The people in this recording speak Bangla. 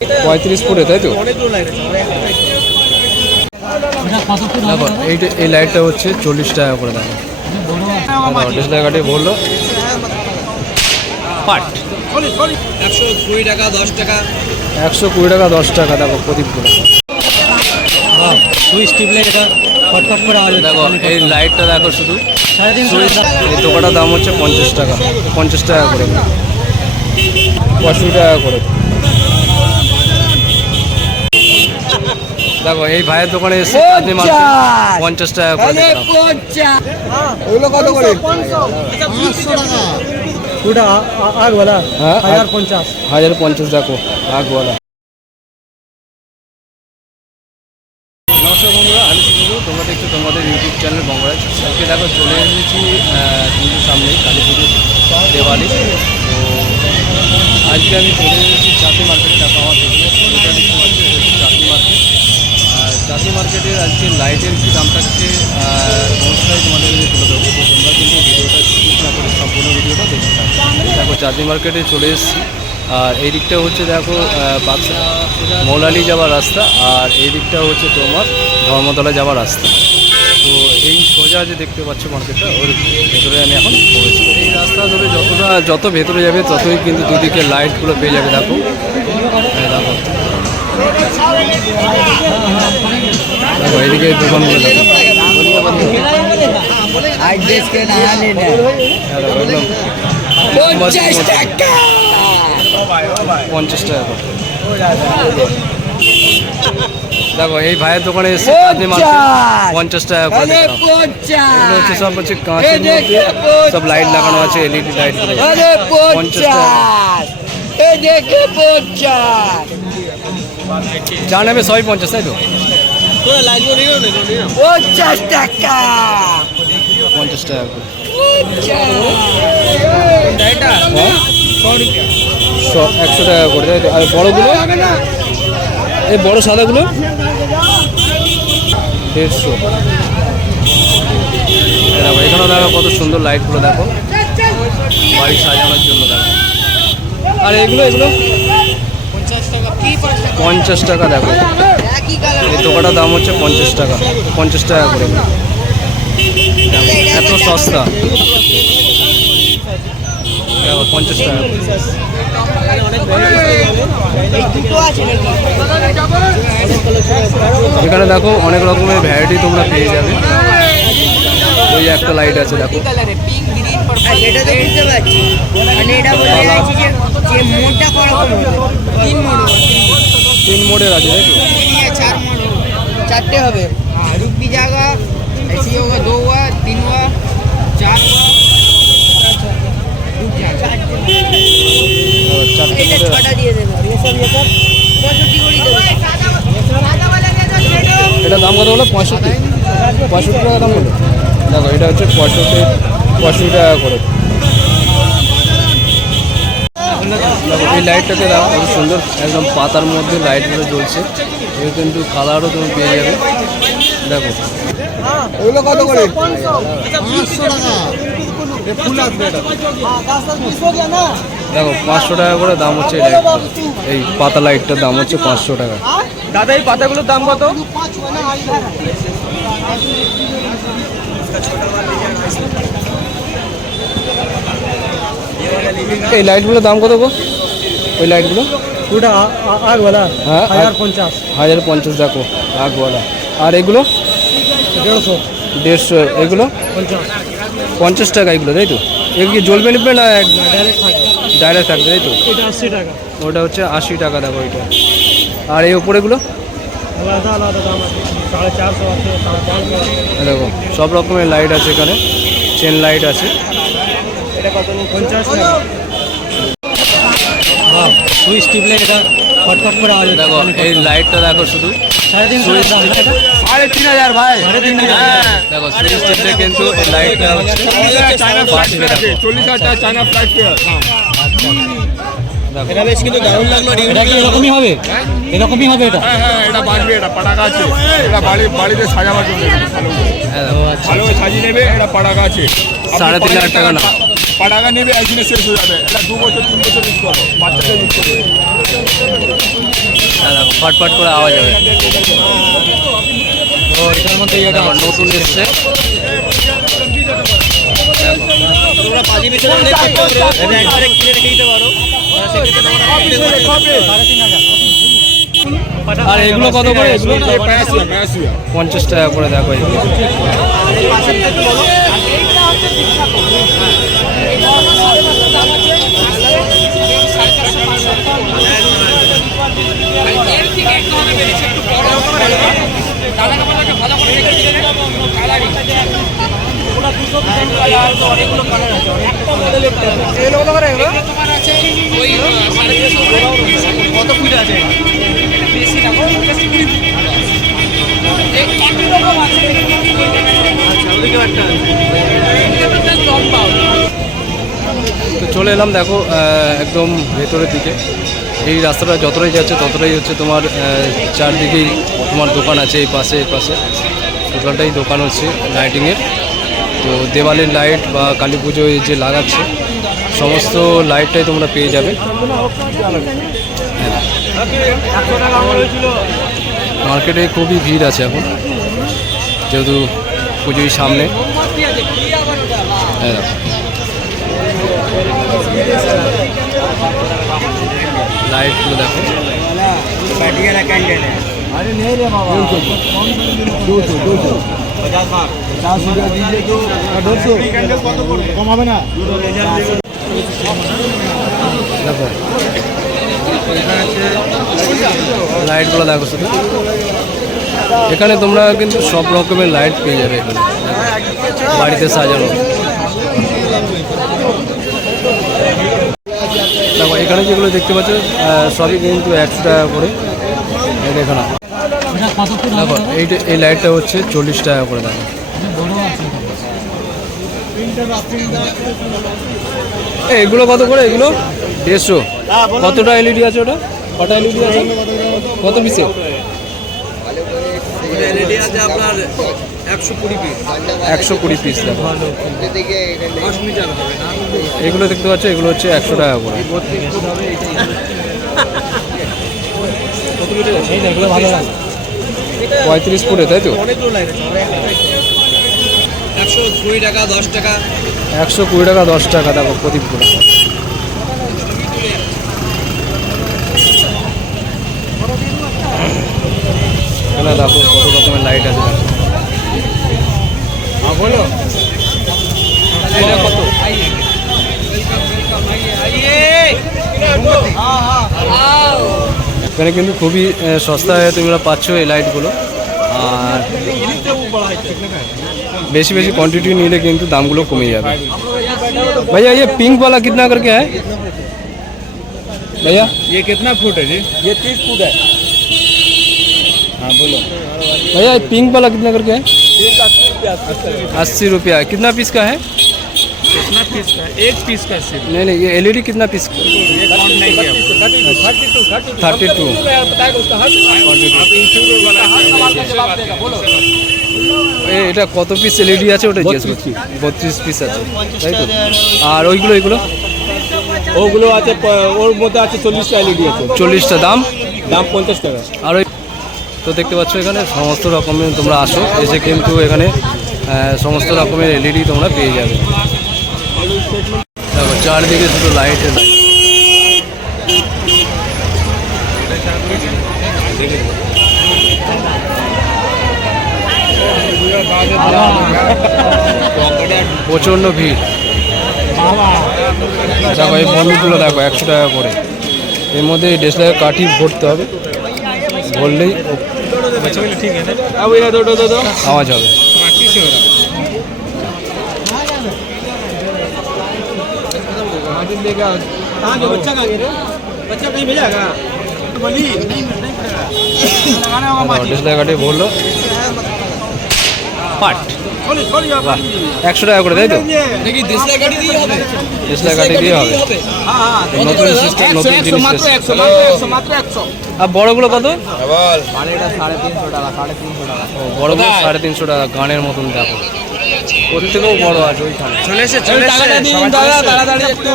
35 ফুটে, তাই তো? দেখো এইটা, এই লাইটটা হচ্ছে 40 টাকা করে দাম। ডিসপ্লে কাটে বললো পাট 120 টাকা 10 টাকা 120 টাকা 10 টাকা। দেখো প্রদীপগুলো, সুইচ টিপলে এটা ফটফট করে আওয়াজ দেখো এই লাইটটা দেখো শুধু। 350 টাকা। এই দোকানটার দাম হচ্ছে 50 টাকা, 50 টাকা করে, 85 টাকা করে। দেখো এই ভাইয়ের দোকানে এসে আপনি মাত্র 50 টাকা করে দিলাম। ওগুলো কত করে? 500 টাকা। আগওয়ালা হ্যাঁ 1050। 1050 দেখো আগওয়ালা। নমস্কার বন্ধুরা, আমি শুধু তোমরা দেখছো তোমাদের ইউটিউব চ্যানেল বঙ্গরাজ। আজকে দেখো চলে এসেছি পুজোর সামনে, কালী পুজোর দেওয়ালি। তো আজকে আমি চলে এসেছি চাঁদি মার্কেটে। দেখো আমার পেছনে এটা দেখতে পাচ্ছি, এটা হচ্ছে চাঁদি মার্কেট। আর চাঁদি মার্কেটের আজকে লাইটের কী দাম থাকছে অবস্থায় তোমাদের তুলে দেবো। তো তোমরা কিন্তু ভিডিওটা স্কিপ না করে সম্পূর্ণ ভিডিওটা দেখতে থাকো। দেখো চাঁদি মার্কেটে চলে এসেছি। আর এই দিকটা হচ্ছে দেখো মৌলালি যাওয়ার রাস্তা, আর এই দিকটা হচ্ছে তোমার ধর্মতলা যাওয়ার রাস্তা। তো এই সোজা যে দেখতে পাচ্ছ মার্কেটটা, ওর ভেতরে আমি এখন পড়েছি। এই রাস্তা ধরে যত ভেতরে যাবে ততই কিন্তু দুদিকে লাইটগুলো পেয়ে যাবে। দেখো দেখো দেখো এইদিকে দোকানগুলো দেখো, 50 টাকা করে। দেখো এই ভাইয়ের দোকানে এসে আপনি মাত্র 50 টাকা করে দিলাম। এগুলো হচ্ছে সব হচ্ছে কাঁচের মধ্যে সব লাইট লাগানো আছে, এলইডি লাইট। 50 টাকা যা নেবে 150, তাই তো? 50 টাকা 50 টাকা করে। 100 টাকা করে, তাই তো? আর বড়গুলো, এই বড় সাদাগুলো 150। দেখো এখানেও দেখো কত সুন্দর লাইটগুলো, দেখো বাড়ি সাজানোর জন্য। দেখো আর এগুলো 50 টাকা। দেখো এই দোকানটার দাম হচ্ছে 50 টাকা, 50 টাকা করে। এত সস্তা, দেখো 50 টাকা। এখানে দেখো অনেক রকমের ভ্যারাইটি তোমরা পেয়ে যাবে। ওই একটা লাইট আছে দেখো, তিন মোডের আছে, তাই তো? 4 হবে। रुपी जाएगा, ऐसी होगा 2 हुआ 3 हुआ 4 हुआ। চারটে মোডের আছে। এটার দাম কত হলো? 65 টাকা দাম হলো। দেখো এটা হচ্ছে 65 টাকা করে। দেখো এই লাইটটাতে দাও, খুব সুন্দর, একদম পাতার মধ্যে লাইটগুলো জ্বলছে। এর কিন্তু কালারও তুমি পেয়ে যাবে। দেখো ওগুলো কত করে? 500 টাকা। দেখো 500 টাকা করে দাম হচ্ছে এই লাইট। এই পাতা লাইটটার দাম হচ্ছে 500 টাকা। দাদা এই পাতাগুলোর দাম কত? এই লাইটগুলোর দাম কত গো? ওই লাইটগুলো ওটা আগওয়ালা হ্যাঁ 1050। 1050 দেখো আগওয়ালা। আর এগুলো 150। এগুলো 50 টাকা এগুলো, তাই তো? এগুলো কি জ্বলবে নিবে না ডাইরেক্ট থাকবে, তাই তো? এটা 80 টাকা। ওটা হচ্ছে 80 টাকা। দেখো এটা। আর এই ওপরেগুলো আলাদা আলাদা দাম আছে, 450 আছে, 550। দেখো সব রকমের লাইট আছে এখানে, চেন লাইট আছে। এটা কত? 50 টাকা। সুইচ টিপলে এটা ফটফট করে আওয়াজ। দেখো এই লাইটটা দেখো শুধু 350 দাম। এটা 3500 ভাই। 3500। দেখো সুইচ টিপলে কিন্তু এই লাইটটা হচ্ছে 40,000 টাকা চায়না ফ্লাইট ফেয়ার। এটা বেশ কিন্তু দারুণ লাগলো। এটা কি এরকমই হবে? এরকমই হবে এটা? হ্যাঁ এটা বাজবে, এটা পাটাকা আছে, এটা বাড়িতে সাজাবার জন্য ভালো হ্যাঁ, ভালো সাজিয়ে নেবে। এটা পাটাকা আছে 3,500 টাকা না। পাটাকা নেবে একদিনে শেষ হয়ে যাবে। এটা 2 বছর 3 বছর ইউজ করো, বাচ্চাদের ইউজ করবে। দেখো ফটফট করে আওয়াজ হবে। তো এটার মধ্যে এটা নতুন এসছে। তোমরা 5 বছর হলে এটা একবারে কিনে রেখে দিতে পারো। আর এগুলো কত করে? এগুলো 50 টাকা করে। দেখো এগুলো তো চলে এলাম দেখো একদম ভেতরের দিকে। এই রাস্তাটা যতটাই যাচ্ছে ততটাই হচ্ছে তোমার চারদিকেই তোমার দোকান আছে। এই পাশে টোটালটাই দোকান হচ্ছে লাইটিংয়ের। তো দেওয়ালের লাইট বা কালী পুজোয় যে লাগাচ্ছে সমস্ত লাইটটাই তোমরা পেয়ে যাবে। মার্কেটে খুবই ভিড় আছে এখন, যেহেতু পুজোর সামনে। হ্যাঁ লাইটগুলো দেখো। দেখো লাইটগুলো দেখো শুধু। এখানে তোমরা কিন্তু সব রকমের লাইট পেয়ে যাবে এখানে বাড়িতে সাজানো। দেখো এখানে যেগুলো দেখতে পাচ্ছ সবই কিন্তু 100 টাকা করে। দেখো না, দেখো এই লাইটটা হচ্ছে 40 টাকা করে। দেখো এগুলো কত করে? এগুলো 150। কতটা এলইডি আছে? ওটা কটা এলইডি আছে? কত পিসে? এলইডি আছে আপনার 120 পিস। 120 পিস। দেখো এগুলো দেখতে পাচ্ছ, এগুলো হচ্ছে 100 টাকা করে। 35 ফুটে, তাই তো? 120 টাকা 10 টাকা। 120 টাকা 10 টাকা। দেখো প্রদীপগুলো। এখানে দেখো কত রকমের লাইট আছে। দেখো বলো এটা কত? এখানে কিন্তু খুবই সস্তায় তোমরা পাচ্ছ এই লাইটগুলো। আর বেশি বেশি क्वांटिटी নিলে কিন্তু দামগুলো কমে যাবে। भैया ये पिंक वाला कितना करके है भैया? ये कितना फुट है जी? ये 30 फुट है। हाँ बोलो भैया ये पिंक वाला कितना करके है? 80 रुपया। कितना पीस का है? कितना पीस का? एक पीस का 80। नहीं ये एलईडी कितना पीस का? ये काउंट नहीं किया। 32। এটা কত পিস এলইডি আছে ওটা জিজ্ঞেস করছি। 32 পিস আছে, তাই তো? আর ওইগুলো ওগুলো আছে, ওর মধ্যে আছে 40টা এলইডি আছে। 40টা। দাম 50 টাকা। আর ওই তো দেখতে পাচ্ছ এখানে সমস্ত রকমের তোমরা আসো, এসে কিন্তু এখানে সমস্ত রকমের এলইডি তোমরা পেয়ে যাবে। দেখো চারদিকে শুধু লাইটের লাইট। প্রচণ্ড ভিড়। দেখো এই বন্ধুগুলো দেখো 100 টাকা করে। এর মধ্যে ডিসলাইয়ের কাঠি ভরতে হবে, ভরলেই আওয়াজ হবে। ডিসলাইয়ের কাঠি ভরলো, পাট 100 টাকা করে, তাই তো? ডিসলাইয়ের কাঠি দিয়ে হবে। নতুন সিস্টেম, নতুন জিনিস। আর বড়গুলো কত? বড়গুলো 350 টাকা। গানের মতন দেখো। ওর থেকেও বড় আছে ওইখানে। চলে এসে চলে এসে টাকাটা দিন দাদা তাড়াতাড়ি একটু